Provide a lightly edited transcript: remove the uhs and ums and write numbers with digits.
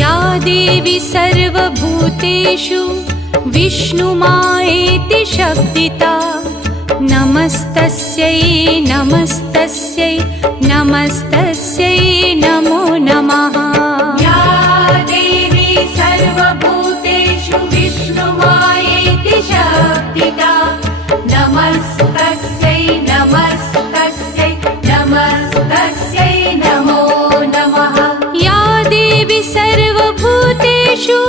या देवी सर्वभूतेषु विष्णुमायेति शब्दिता नमस्तस्यै नमस्तस्यै नमस्तस्यै नमो नमः। या देवी सर्वभूतेषु विष्णुमायेति शब्दिता नमस्तस्यै नमस्तस्यै नमस्तस्यै नमो नमः। या देवी सर्वभूतेषु